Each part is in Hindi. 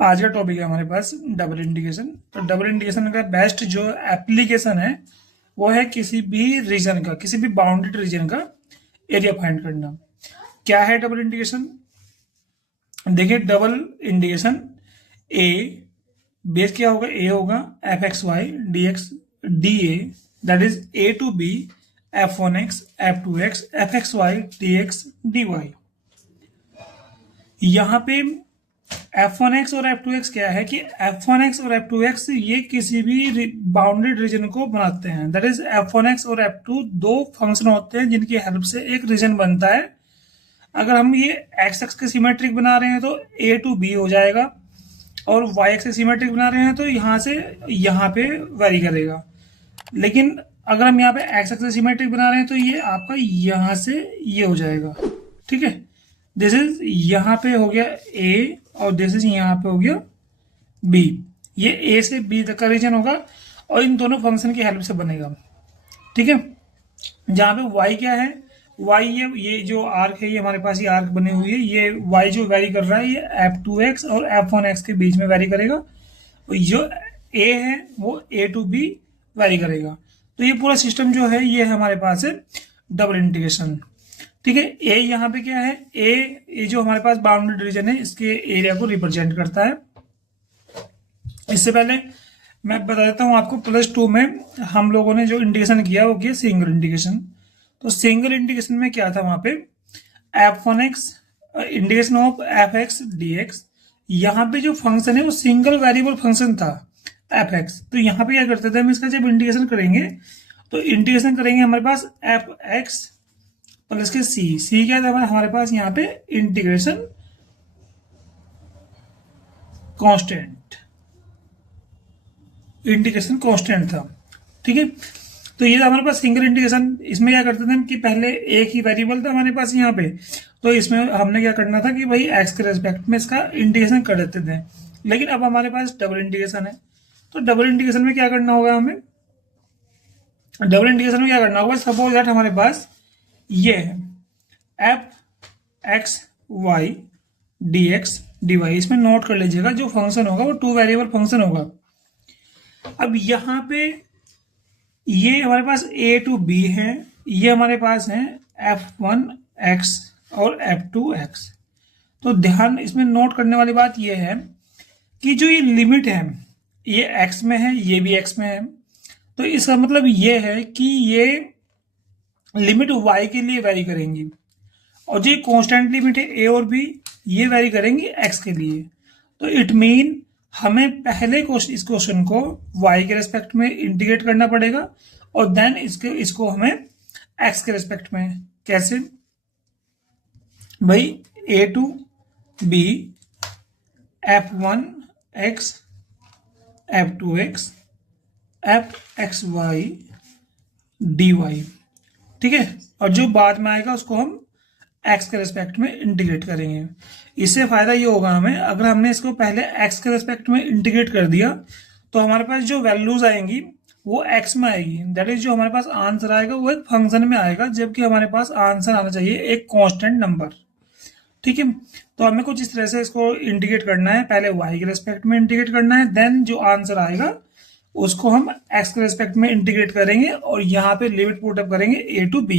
आज का टॉपिक है हमारे पास डबल इंडिकेशन। तो डबल इंडिकेशन का बेस्ट जो एप्लीकेशन है वो है किसी भी रीजन का, किसी भी बाउंडेड रीजन का एरिया फाइंड करना। क्या है डबल इंडिकेशन? देखिए, डबल इंडिकेशन ए बेस क्या होगा? ए होगा f x y d x d a, that is a to b f one x f two x f x y d x d y. यहाँ पे f1x और f2x क्या है कि f1x और f2x ये किसी भी बाउंडेड रीजन को बनाते हैं। दैट इज f1x और f2 दो फंक्शन होते हैं जिनकी हेल्प से एक रीजन बनता है। अगर हम ये x एक्स के सिमेट्रिक बना रहे हैं तो a टू b हो जाएगा, और y एक्स के सिमेट्रिक बना रहे हैं तो यहाँ से यहाँ पे वेरी करेगा। लेकिन अगर हम यहाँ पे x एक्स से सिमेट्रिक बना रहे हैं तो ये आपका यहाँ से ये हो जाएगा। ठीक है, दिस इज यहाँ पे हो गया a और दिस इज यहाँ पे हो गया b। ये a से b तक का रीजन होगा और इन दोनों फंक्शन की हेल्प से बनेगा। ठीक है, जहाँ पे y क्या है, y ये जो आर्क है, ये हमारे पास ये आर्क बनी हुई है, ये y जो वेरी कर रहा है ये f2x और f1x के बीच में वेरी करेगा, और जो a है वो a टू b वेरी करेगा। तो ये पूरा सिस्टम जो है ये हमारे पास है डबल इंटीग्रेशन। ठीक है, ए यहाँ पे क्या है, ए जो हमारे पास बाउंडेड रीजन है इसके एरिया को रिप्रेजेंट करता है। इससे पहले मैं बता देता हूँ आपको, +2 में हम लोगों ने जो इंडिकेशन किया वो किया सिंगल इंडिकेशन। तो सिंगल इंडिकेशन में क्या था, वहां पे f1x indication of f(x) dx, यहाँ पे जो फंक्शन है वो सिंगल वेरिएबल फंक्शन था f(x). तो यहाँ पे क्या करते थे हम, इसका जब इंडिकेशन करेंगे तो इंडिकेशन करेंगे हमारे पास f(x) प्लस के सी क्या था हमारे पास यहाँ पे इंटीग्रेशन कांस्टेंट, इंटीग्रेशन कांस्टेंट था। ठीक है, तो ये था हमारे पास सिंगल इंटीग्रेशन। इसमें क्या करते थे हम कि पहले एक ही वेरिएबल था हमारे पास यहाँ पे, तो इसमें हमने क्या करना था कि भाई एक्स के रेस्पेक्ट में इसका इंटीग्रेशन कर देते थे। लेकिन अब हमारे पास डबल इंटीग्रेशन है, तो डबल इंटीग्रेशन में क्या करना होगा हमें, डबल इंटीग्रेशन में क्या करना होगा, सपोज दैट हमारे पास ये है f x y d x d y. इसमें नोट कर लीजिएगा जो फंक्शन होगा वो टू वेरिएबल फंक्शन होगा। अब यहाँ पे ये हमारे पास ए टू बी है, ये हमारे पास है f1x और f2x। तो ध्यान इसमें नोट करने वाली बात ये है कि जो ये लिमिट है ये x में है, ये भी x में है। तो इसका मतलब ये है कि ये लिमिट y के लिए वेरी करेंगी, और जो कांस्टेंट लिमिट है a और b ये वेरी करेंगी x के लिए। तो इट मीन हमें पहले इस क्वेश्चन को y के रेस्पेक्ट में इंटीग्रेट करना पड़ेगा और देन इसको हमें x के रेस्पेक्ट में। कैसे भाई, a to b f1x f2x fxy dy। ठीक है, और जो बाद में आएगा उसको हम x के रेस्पेक्ट में इंटीग्रेट करेंगे। इससे फायदा ये होगा हमें, अगर हमने इसको पहले x के रेस्पेक्ट में इंटीग्रेट कर दिया तो हमारे पास जो वैल्यूज आएंगी वो x में आएगी। दैट इज जो हमारे पास आंसर आएगा वो एक फंक्शन में आएगा, जबकि हमारे पास आंसर आना चाहिए एक कांस्टेंट नंबर। ठीक है, तो हमें कुछ इस तरह से इसको इंटीग्रेट करना है, पहले y के रेस्पेक्ट में इंटीग्रेट करना है, देन जो आंसर आएगा उसको हम x के रेस्पेक्ट में इंटीग्रेट करेंगे और यहाँ पे लिमिट पुटअप करेंगे a टू b।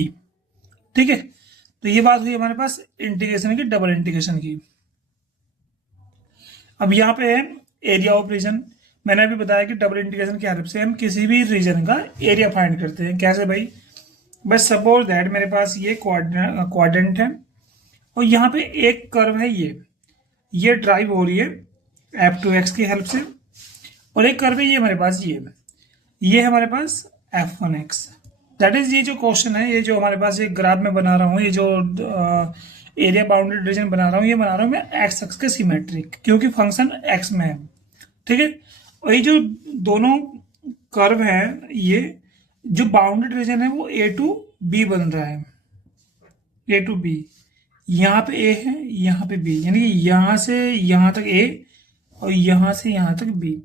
ठीक है, तो ये बात हुई हमारे पास इंटीग्रेशन की, डबल इंटीग्रेशन की। अब यहाँ पे है एरिया ऑफ रीजन। मैंने अभी बताया कि डबल इंटीग्रेशन की हेल्प से हम किसी भी रीजन का एरिया फाइंड करते हैं। कैसे भाई, बस सपोज दैट मेरे पास ये क्वाड्रेंट है और यहाँ पे एक कर्व है, ये ड्राइव हो रही है f2x की हेल्प से, और एक कर्व है ये हमारे पास, ये हमारे पास f1x। दैट इज ये जो क्वेश्चन है, ये जो हमारे पास एक ग्राफ में बना रहा हूँ, ये जो एरिया बाउंडेड रीजन बना रहा हूँ, ये बना रहा हूँ मैं एक्स एक्स के सिमेट्रिक, क्योंकि फंक्शन एक्स में है। ठीक है, और ये जो दोनों कर्व है, ये जो बाउंडेड रीजन है वो ए टू बी बन रहा है, ए टू बी। यहाँ पे ए है, यहाँ पे बी, यानी कि यहाँ से यहाँ तक ए और यहाँ से यहाँ तक बी।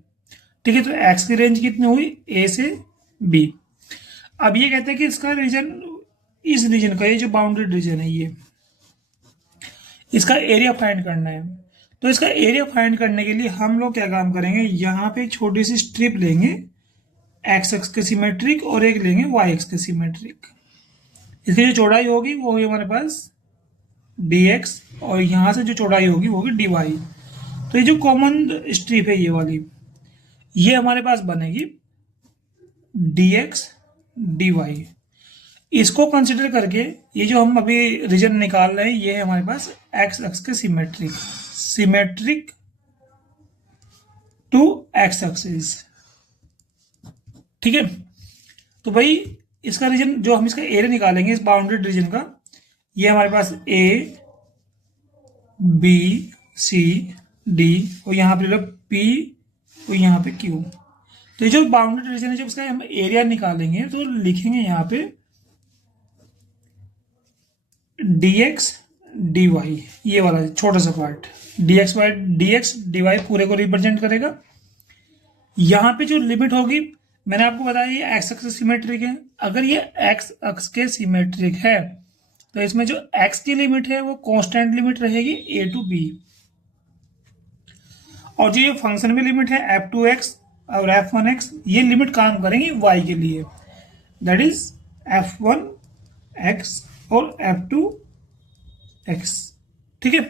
ठीक है, तो एक्स की रेंज कितनी हुई, ए से बी। अब ये कहते हैं कि इसका रीजन, इस रीजन का, ये जो बाउंड्री रीजन है ये, इसका एरिया फाइंड करना है। तो इसका एरिया फाइंड करने के लिए हम लोग क्या काम करेंगे, यहाँ पे एक छोटी सी स्ट्रिप लेंगे एक्स एक्स के सिमेट्रिक और एक लेंगे वाई एक्स के सिमेट्रिक। इसकी जो चौड़ाई होगी वो होगी हमारे पास dx और यहाँ से जो चौड़ाई होगी वो होगी dy। तो ये जो कॉमन स्ट्रिप है ये वाली, ये हमारे पास बनेगी dx dy। इसको कंसिडर करके ये जो हम अभी रीजन निकाल रहे हैं ये है हमारे पास एक्स एक्स के सिमेट्रिक टू एक्स एक्सिस। ठीक है, तो भाई इसका रीजन जो हम इसका एरिया निकालेंगे इस बाउंडेड रीजन का, ये हमारे पास ए बी सी डी और यहाँ पे लो पी और यहाँ पे क्यू। तो ये जो बाउंडेड रीजन है जब इसका हम एरिया निकालेंगे तो लिखेंगे यहाँ पे dx dy, ये वाला छोटा सा पार्ट dx dy पूरे को रिप्रेजेंट करेगा। यहाँ पे जो लिमिट होगी मैंने आपको बताया ये एक्स अक्स सिमेट्रिक है। अगर ये एक्स अक्स के सिमेट्रिक है तो इसमें जो x की लिमिट है वो कांस्टेंट लिमिट रहेगी a टू b, और जो ये फंक्शन में लिमिट है f2x और f1x ये लिमिट काम करेंगी y के लिए, दैट इज f1x और f2x। ठीक है,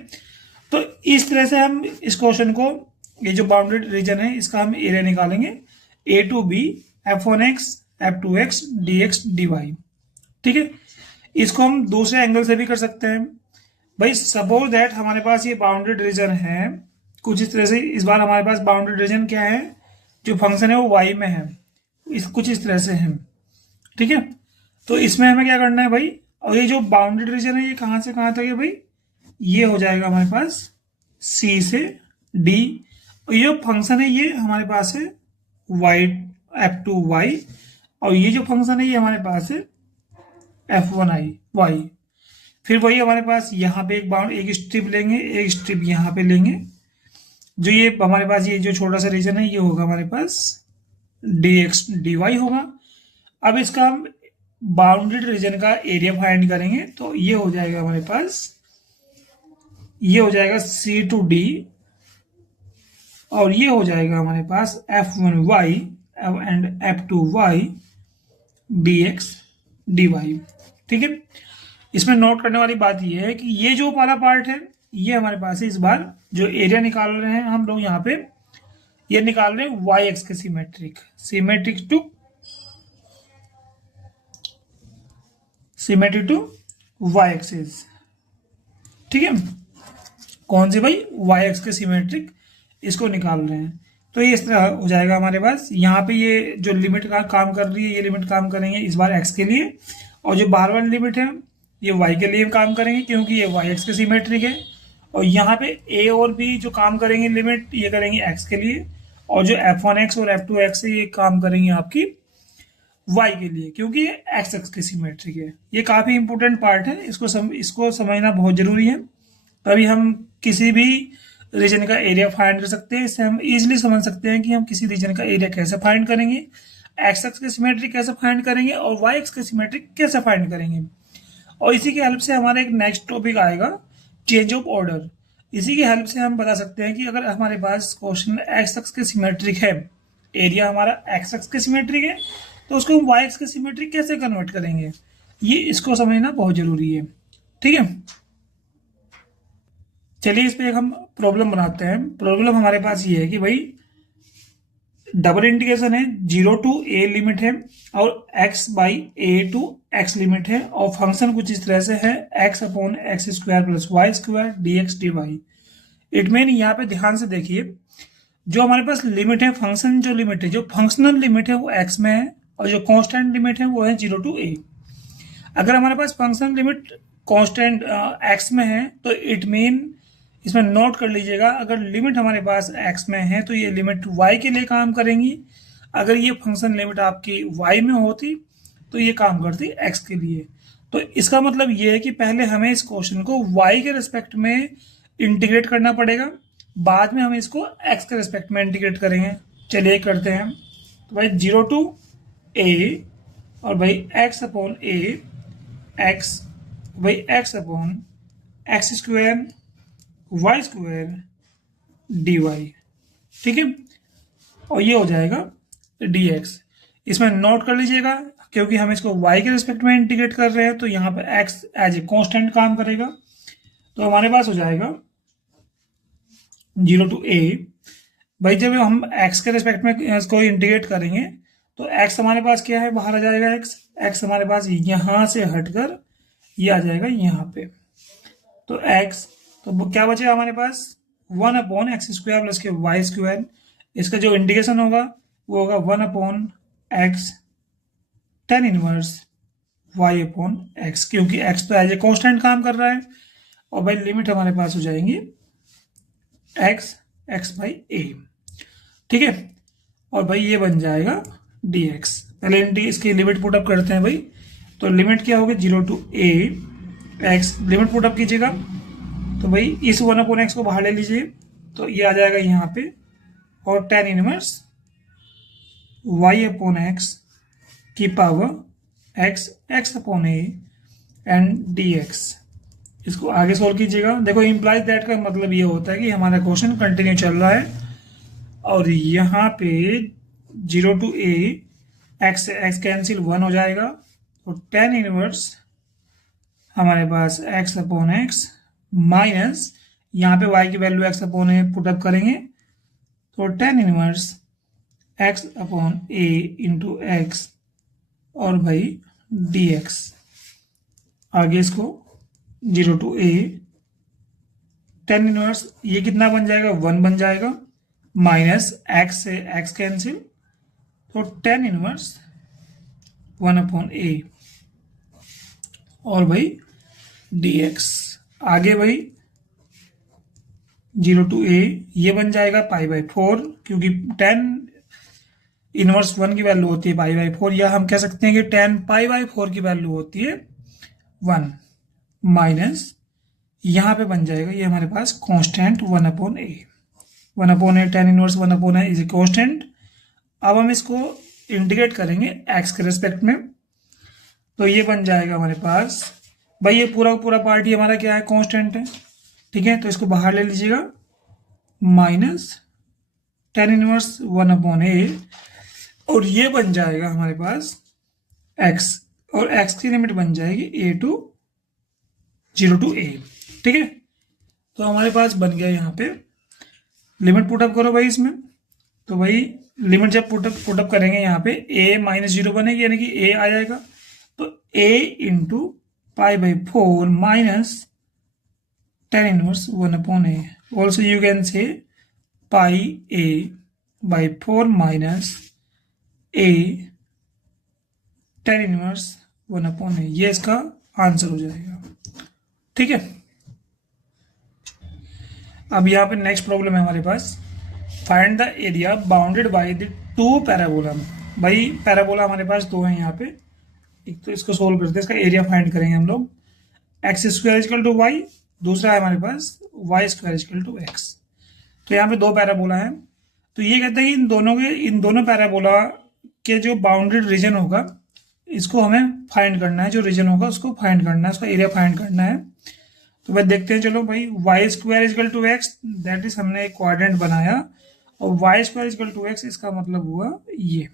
तो इस तरह से हम इस क्वेश्चन को, ये जो बाउंडेड रीजन है इसका हम एरिया निकालेंगे a to b f1x f2x dx dy। ठीक है, इसको हम दूसरे एंगल से भी कर सकते हैं। भाई सपोज दैट हमारे पास ये बाउंडेड रीजन है कुछ इस तरह से, इस बार हमारे पास बाउंडेड रीजन क्या है, जो फंक्शन है वो y में है, कुछ इस तरह से है। ठीक है, तो इसमें हमें क्या करना है भाई, और ये जो बाउंडेड रीजन है ये कहाँ से कहाँ तक है भाई, ये हो जाएगा हमारे पास c से d, और ये जो फंक्शन है ये हमारे पास है y f2y, और ये जो फंक्शन है ये हमारे पास है f1y। फिर वही हमारे पास यहाँ पे एक स्ट्रिप लेंगे, एक स्ट्रिप यहाँ पे लेंगे, जो ये हमारे पास ये जो छोटा सा रीजन है ये होगा हमारे पास dx dy होगा। अब इसका हम बाउंडेड रीजन का एरिया फाइंड करेंगे तो ये हो जाएगा हमारे पास, ये हो जाएगा c टू d, और ये हो जाएगा हमारे पास f1y and f2y dx dy। ठीक है, इसमें नोट करने वाली बात ये है कि ये जो वाला पार्ट है ये हमारे पास है, इस बार जो एरिया निकाल रहे हैं हम लोग यहाँ पे ये निकाल रहे हैं वाई एक्स के सिमेट्रिक टू वाई एक्सिस। ठीक है, कौन सी भाई, वाई एक्स के सिमेट्रिक, इसको निकाल रहे हैं। तो ये इस तरह हो जाएगा हमारे पास, यहाँ पे ये जो लिमिट का काम कर रही है ये लिमिट काम करेंगे इस बार x के लिए, और जो बाहर वाली लिमिट है ये y के लिए काम करेंगे क्योंकि ये वाई एक्स के सिमेट्रिक है, और यहाँ पे a और b जो काम करेंगे लिमिट ये करेंगे x के लिए, और जो f1x और f2x है ये काम करेंगे आपकी y के लिए क्योंकि ये x एक्स के सिमेट्रिक है। ये काफ़ी इंपॉर्टेंट पार्ट है, इसको समझना बहुत ज़रूरी है, तभी हम किसी भी रीजन का एरिया फाइंड कर सकते हैं। इससे हम इजीली समझ सकते हैं कि हम किसी रीजन का एरिया कैसे फाइंड करेंगे, एक्स एक्स के सिमेट्रिक कैसे फाइंड करेंगे और वाई एक्स के सिमेट्रिक कैसे फाइंड करेंगे। और इसी की हेल्प से हमारा एक नेक्स्ट टॉपिक आएगा चेंज ऑफ ऑर्डर। इसी की हेल्प से हम बता सकते हैं कि अगर हमारे पास क्वेश्चन एक्स एक्स के सिमेट्रिक है, एरिया हमारा एक्स एक्स के सिमेट्रिक है, तो उसको हम वाई एक्स के सिमेट्रिक कैसे कन्वर्ट करेंगे, ये इसको समझना बहुत जरूरी है। ठीक है, चलिए इस पे एक हम प्रॉब्लम बनाते हैं। प्रॉब्लम हमारे पास ये है कि भाई डबल इंटीग्रेशन है, 0 टू a लिमिट है और x by a to x limit है, और फंक्शन कुछ इस तरह से है x upon x square plus y square dx dy। It mean यहाँ पे ध्यान से देखिए, जो हमारे पास लिमिट है, फंक्शन जो लिमिट है, जो फंक्शनल लिमिट है वो x में है, और जो कांस्टेंट लिमिट है वो है 0 टू a। अगर हमारे पास फंक्शन लिमिट कांस्टेंट x में है तो इट मीन, इसमें नोट कर लीजिएगा, अगर लिमिट हमारे पास x में है तो ये लिमिट y के लिए काम करेंगी, अगर ये फंक्शन लिमिट आपकी y में होती तो ये काम करती x के लिए। तो इसका मतलब ये है कि पहले हमें इस क्वेश्चन को y के रिस्पेक्ट में इंटीग्रेट करना पड़ेगा, बाद में हम इसको x के रिस्पेक्ट में इंटीग्रेट करेंगे। चलिए करते हैं। तो भाई 0 टू a और भाई x अपॉन a, x भाई x upon x square y square dy, ठीक है। और ये हो जाएगा dx। इसमें नोट कर लीजिएगा, क्योंकि हम इसको y के रिस्पेक्ट में इंटीग्रेट कर रहे हैं तो यहाँ पे x एज ए कांस्टेंट काम करेगा। तो हमारे पास हो जाएगा 0 टू a। भाई जब हम x के रिस्पेक्ट में इसको इंटीग्रेट करेंगे तो x हमारे पास क्या है, बाहर आ जाएगा x हमारे पास यहाँ से हटकर ये आ जाएगा यहाँ पे। तो x, तो क्या बचेगा हमारे पास 1/x² प्लस के y²। इसका जो इंटीग्रेशन होगा वो होगा 1/x tan इनवर्स y/x, क्योंकि x तो एज ए कांस्टेंट काम कर रहा है। और भाई लिमिट हमारे पास हो जाएंगी x/a, ठीक है। और भाई ये बन जाएगा dx। पहले इसकी लिमिट पुटअप करते हैं भाई। तो लिमिट क्या होगी, 0 to a x, limit put up कीजिएगा। तो भाई इस 1/x को बाहर ले लीजिए, तो ये आ जाएगा यहाँ पे। और tan इनवर्स y/x की पावर x/a एंड dx। इसको आगे सोल्व कीजिएगा। देखो इम्प्लाइज दैट का मतलब ये होता है कि हमारा क्वेश्चन कंटिन्यू चल रहा है और यहाँ पे 0 टू a x से x कैंसिल 1 हो जाएगा। तो tan इनवर्स हमारे पास x/x माइनस यहाँ पे y की वैल्यू x/a पुटअप करेंगे, तो tan inverse x/a into x और भाई dx। आगे इसको 0 टू a tan इनवर्स ये कितना बन जाएगा, 1 बन जाएगा, माइनस x से x कैंसिल, तो tan इनवर्स 1/a और भाई dx। आगे भाई 0 टू a ये बन जाएगा π/4, क्योंकि tan इनवर्स 1 की वैल्यू होती है π/4, या हम कह सकते हैं कि tan π/4 की वैल्यू होती है 1, माइनस यहाँ पे बन जाएगा ये हमारे पास constant 1/a। 1/a tan inverse 1/a is a constant. अब हम इसको इंटीग्रेट करेंगे x के रेस्पेक्ट में, तो ये बन जाएगा हमारे पास। भाई ये पूरा पूरा पार्टी हमारा क्या है, कांस्टेंट है, ठीक है। तो इसको बाहर ले लीजिएगा, माइनस tan इनवर्स 1/a और ये बन जाएगा हमारे पास x, और x की लिमिट बन जाएगी a टू 0 टू a, ठीक है। तो हमारे पास बन गया यहाँ पे। लिमिट पुटअप करो भाई इसमें। तो भाई लिमिट जब पुटअप करेंगे यहाँ पे a-0 बनेगी, यानी कि a आ जाएगा। तो a into π/4 minus tan inverse 1/a। Also you can say πa/4 minus a tan inverse 1/a। ये इसका आंसर हो जाएगा, ठीक है। अब यहाँ पे नेक्स्ट प्रॉब्लम है हमारे पास, find the area bounded by the 2 parabola. भाई पैराबोला हमारे पास 2 हैं यहाँ पे। एक तो इसको सोल्व करते हैं, इसका एरिया फाइंड करेंगे हम लोग। x² टू y, दूसरा है हमारे पास y² टू x। तो यहाँ पे 2 पैराबोला हैं। तो ये कहते हैं कि इन दोनों पैराबोला के जो बाउंडेड रीजन होगा इसको हमें फाइंड करना है। जो रीजन होगा उसको फाइंड करना है, उसका एरिया फाइंड करना है। तो भाई देखते हैं, चलो भाई y² to x, that is हमने एक क्वाड्रेंट बनाया, और y² टू x इसका मतलब हुआ ये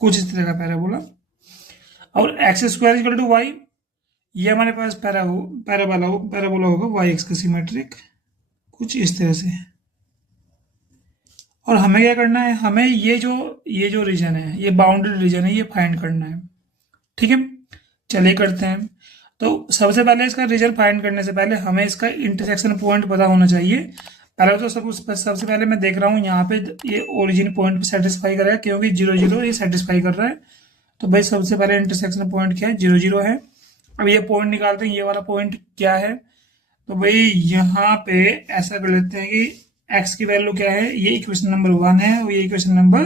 कुछ इस तरह का पैराबोला। और x² टू y ये हमारे पास पैराबोला होगा y का सिमेट्रिक, कुछ इस तरह से। और हमें क्या करना है, हमें ये जो रीजन है, ये बाउंड्री रीजन है, ये फाइंड करना है, ठीक है। चलिए करते हैं। तो सबसे पहले इसका रीजन फाइंड करने से पहले हमें इसका इंटरसेक्शन पॉइंट पता होना चाहिए। पहले तो सबसे पहले मैं देख रहा हूँ यहाँ पे ये ओरिजिन पॉइंट सेटिस्फाई कर रहा है, क्योंकि 0 0 ये सेटिस्फाई कर रहा है। तो भाई सबसे पहले इंटरसेक्शन पॉइंट क्या है, 0 0 है। अब ये पॉइंट निकालते हैं, ये वाला पॉइंट क्या है। तो भाई यहाँ पे ऐसा कर लेते हैं कि x की वैल्यू क्या है, ये इक्वेशन नंबर 1 है और ये इक्वेशन नंबर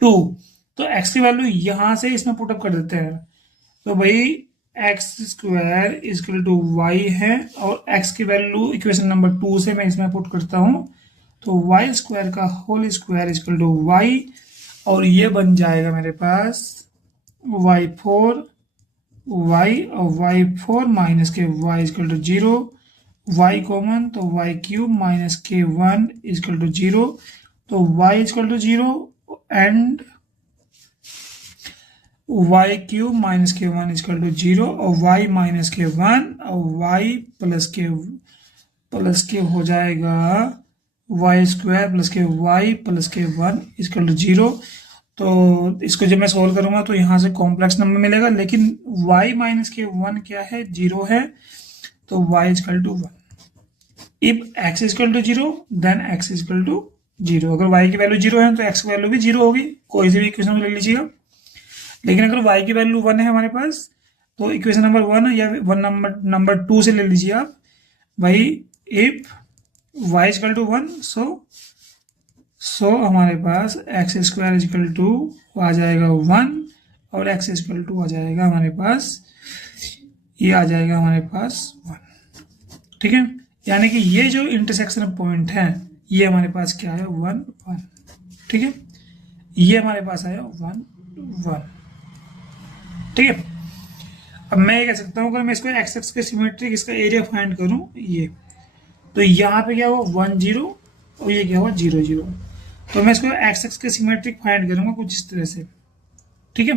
2। तो x की वैल्यू यहाँ से इसमें पुटअप कर देते हैं। तो भाई x² टू y है, और x की वैल्यू इक्वेशन नंबर 2 से मैं इसमें पुट करता हूँ। तो y² का whole square equal to y, और ये बन जाएगा मेरे पास y4 y और y4 minus k y equal to 0, y common, तो y cube minus k1 equal to 0, तो y equal to 0 and y cube minus k1 equal to 0 और y माइनस k1 और y प्लस के हो जाएगा y स्क्वायर प्लस के y प्लस के 1 इजकल टू 0। तो इसको जब मैं सोल्व करूंगा तो यहाँ से कॉम्प्लेक्स नंबर मिलेगा, लेकिन y माइनस के 1 क्या है, 0 है, तो y equal to 1। If x equal to 0 then x equal to 0। अगर y की वैल्यू 0 है तो x की वैल्यू भी 0 होगी, कोई सी भी इक्वेशन ले लीजिएगा। लेकिन अगर y की वैल्यू 1 है हमारे पास, तो इक्वेशन नंबर 1 या 1 नंबर 2 से ले लीजिए आप भाई। इफ y इजकल टू 1 सो हमारे पास एक्स स्क्वायर इजकल टू आ जाएगा 1 और x इजकल टू आ जाएगा हमारे पास, ये आ जाएगा हमारे पास 1। ठीक है, यानी कि ये जो इंटरसेक्शन पॉइंट है ये हमारे पास क्या है, 1 1। ठीक है, ये हमारे पास आया 1 1। ठीक है, अब मैं ये कह सकता हूँ अगर मैं इसको एक्स एक्स के सिमेट्रिक इसका एरिया फाइंड करूँ ये, तो यहाँ पे क्या हुआ 1 0 और ये क्या हुआ 0 0। तो मैं इसको एक्स एक्स के सिमेट्रिक फाइंड करूंगा कुछ इस तरह से। ठीक है,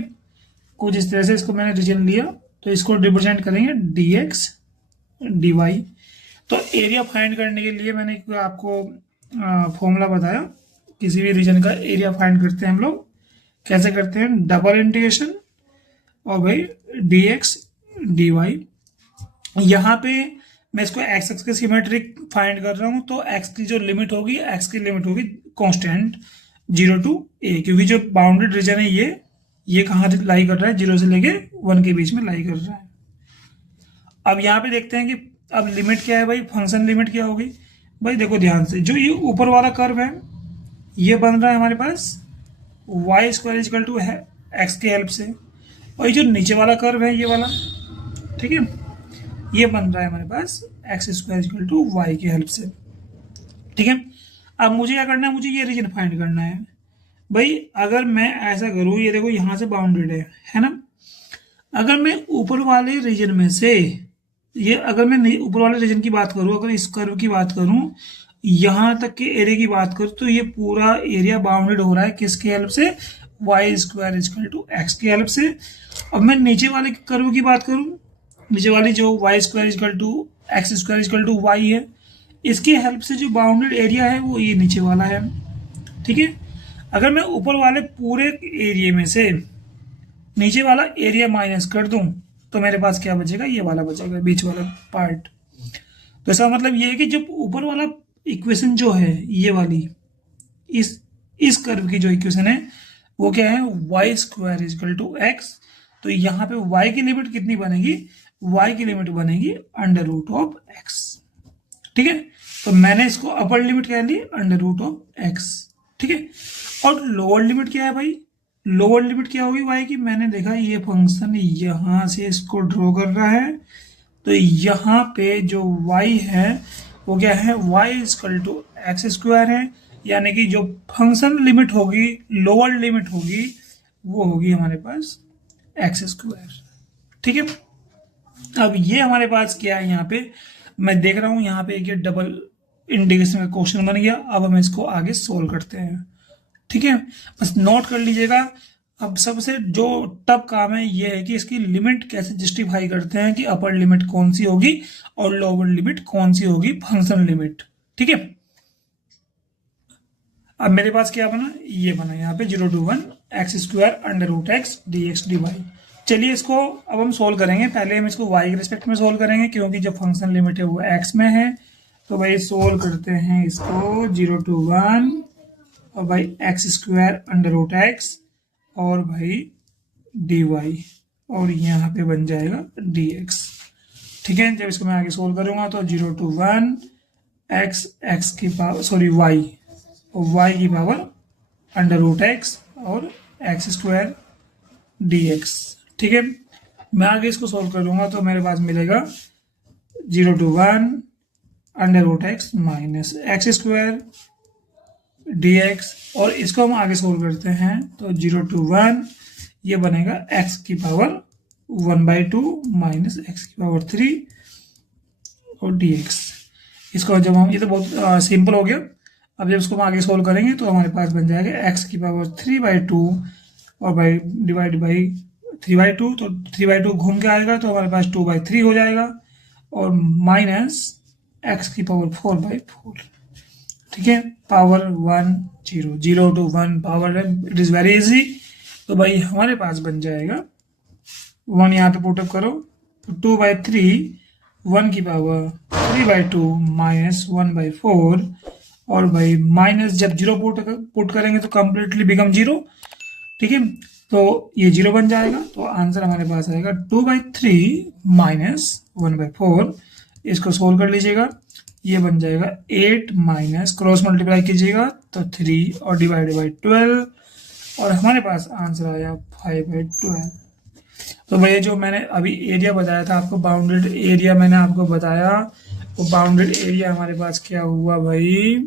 कुछ इस तरह से इसको मैंने रीजन लिया, तो इसको रिप्रेजेंट करेंगे dx dy। तो एरिया फाइंड करने के लिए मैंने आपको फॉर्मूला बताया, किसी भी रीजन का एरिया फाइंड करते हैं हम लोग, कैसे करते हैं, डबल इंटीग्रेशन और भाई dx dy। यहाँ पे मैं इसको एक्स एक्स के सिमेट्रिक फाइंड कर रहा हूँ, तो एक्स की जो लिमिट होगी, एक्स की लिमिट होगी कांस्टेंट 0 टू a, क्योंकि जो बाउंडेड रीजन है ये कहाँ लाई कर रहा है, 0 से लेके 1 के बीच में लाई कर रहा है। अब यहाँ पे देखते हैं कि अब लिमिट क्या है भाई, फंक्शन लिमिट क्या होगी भाई। देखो ध्यान से, जो ये ऊपर वाला कर्व है ये बन रहा है हमारे पास y स्क्वायर इजकल टू है एक्स के हेल्प से, और ये जो नीचे वाला कर्व है ये वाला, ठीक है, ये बन रहा है हमारे पास x square equal to y की हेल्प से। ठीक है, अब मुझे क्या करना है, मुझे ये रीजन फाइंड करना है भाई। अगर मैं ऐसा करूँ, ये देखो यहाँ से बाउंडेड है ना, अगर मैं ऊपर वाले रीजन में से ये, अगर मैं ऊपर वाले रीजन की बात करूँ, अगर इस कर्व की बात करूँ, यहाँ तक के एरिया की बात करूँ, तो ये पूरा एरिया बाउंडेड हो रहा है किसकी हेल्प से, y square equal to x की हेल्प से। अब मैं नीचे वाले कर्व की बात करूँ, नीचे वाली जो y square equal to x square equal to y है, इसकी हेल्प से जो बाउंडेड एरिया है वो ये नीचे वाला है। ठीक है, अगर मैं ऊपर वाले पूरे एरिया में से नीचे वाला एरिया माइनस कर दूं तो मेरे पास क्या बचेगा, ये वाला बचेगा, बीच वाला पार्ट। तो इसका मतलब ये है कि जब ऊपर वाला इक्वेशन जो है ये वाली, इस कर्व की जो इक्वेशन है वो क्या है, y square equal to x. तो यहाँ पे y की लिमिट कितनी बनेगी, y की लिमिट बनेगी अंडर रूट ऑफ x। ठीक है, तो मैंने इसको अपर लिमिट क्या ली, अंडर रूट ऑफ x। ठीक है, और लोअर लिमिट क्या है भाई, लोअर लिमिट क्या होगी y की, मैंने देखा ये फंक्शन यहाँ से इसको ड्रॉ कर रहा है, तो यहाँ पे जो y है वो क्या है, y equal to x square है, यानी कि जो फंक्शन लिमिट होगी, लोअर लिमिट होगी, वो होगी हमारे पास एक्स स्क्वायर। ठीक है, अब ये हमारे पास क्या है, यहाँ पे मैं देख रहा हूँ यहाँ पे एक डबल इंटीग्रेशन का क्वेश्चन बन गया। अब हम इसको आगे सोल्व करते हैं। ठीक है, बस नोट कर लीजिएगा। अब सबसे जो टफ काम है ये है कि इसकी लिमिट कैसे जस्टिफाई करते हैं, कि अपर लिमिट कौन सी होगी और लोअर लिमिट कौन सी होगी, फंक्शन लिमिट। ठीक है, अब मेरे पास क्या बना, ये बना यहाँ पे 0 to 1 x square under root x d x d y. चलिए इसको अब हम सोल्व करेंगे। पहले हम इसको y के रिस्पेक्ट में सोल्व करेंगे, क्योंकि जो फंक्शन लिमिट है वो x में है। तो भाई सोल्व करते हैं इसको 0 to 1 और भाई x square under root x और भाई डी वाई, और यहाँ पे बन जाएगा डी एक्स। ठीक है, जब इसको मैं आगे सोल्व करूंगा तो 0 to 1 एक्स की पावर, सॉरी y की पावर अंडर रूट एक्स और एक्स स्क्वायर डी एक्स। ठीक है, मैं आगे इसको सोल्व कर लूंगा तो मेरे पास मिलेगा 0 to 1 under root x minus x square d x, और इसको हम आगे सोल्व करते हैं तो 0 to 1 ये बनेगा x की पावर 1/2 माइनस एक्स की पावर 3 और dx। इसको जब हम, ये तो बहुत सिंपल हो गया। अब जब इसको हम आगे सोल्व करेंगे तो हमारे पास बन जाएगा एक्स की पावर 3/2 और बाई डिवाइड बाई 3/2, तो 3/2 घूम के आएगा तो हमारे पास 2/3 हो जाएगा, और माइनस एक्स की पावर 4/4। ठीक है, पावर 1 0, 0 to 1 पावर है, इट इज़ वेरी इजी। तो भाई हमारे पास बन जाएगा 1, यहाँ पे पुटअप करो तो 2/3, 1 की पावर 3/2 माइनस 1/4, और भाई माइनस जब जीरो पुट करेंगे तो कंप्लीटली बिकम जीरो। ठीक है, तो ये जीरो बन जाएगा, तो आंसर हमारे पास आएगा 2/3 माइनस 1/4। इसको सोल्व कर लीजिएगा, ये बन जाएगा 8 माइनस क्रॉस मल्टीप्लाई कीजिएगा तो 3 और डिवाइड बाई 12, और हमारे पास आंसर आया 5/12। तो भैया जो मैंने अभी एरिया बताया था आपको, बाउंडेड एरिया मैंने आपको बताया, वो बाउंडेड एरिया हमारे पास क्या हुआ भाई,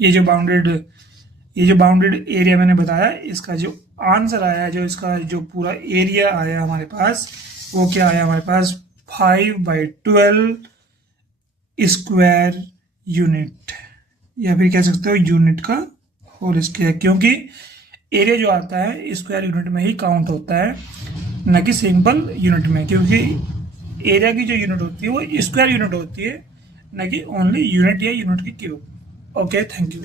ये जो बाउंडेड एरिया मैंने बताया, इसका जो आंसर आया, जो इसका जो पूरा एरिया आया हमारे पास, वो क्या आया हमारे पास 5/12 स्क्वायर यूनिट, या फिर कह सकते हो यूनिट का होल स्क्वायर, क्योंकि एरिया जो आता है स्क्वायर यूनिट में ही काउंट होता है, न कि सिंपल यूनिट में, क्योंकि एरिया की जो यूनिट होती है वो स्क्वायर यूनिट होती है, न कि ओनली यूनिट या यूनिट की क्यूब। Okay, thank you.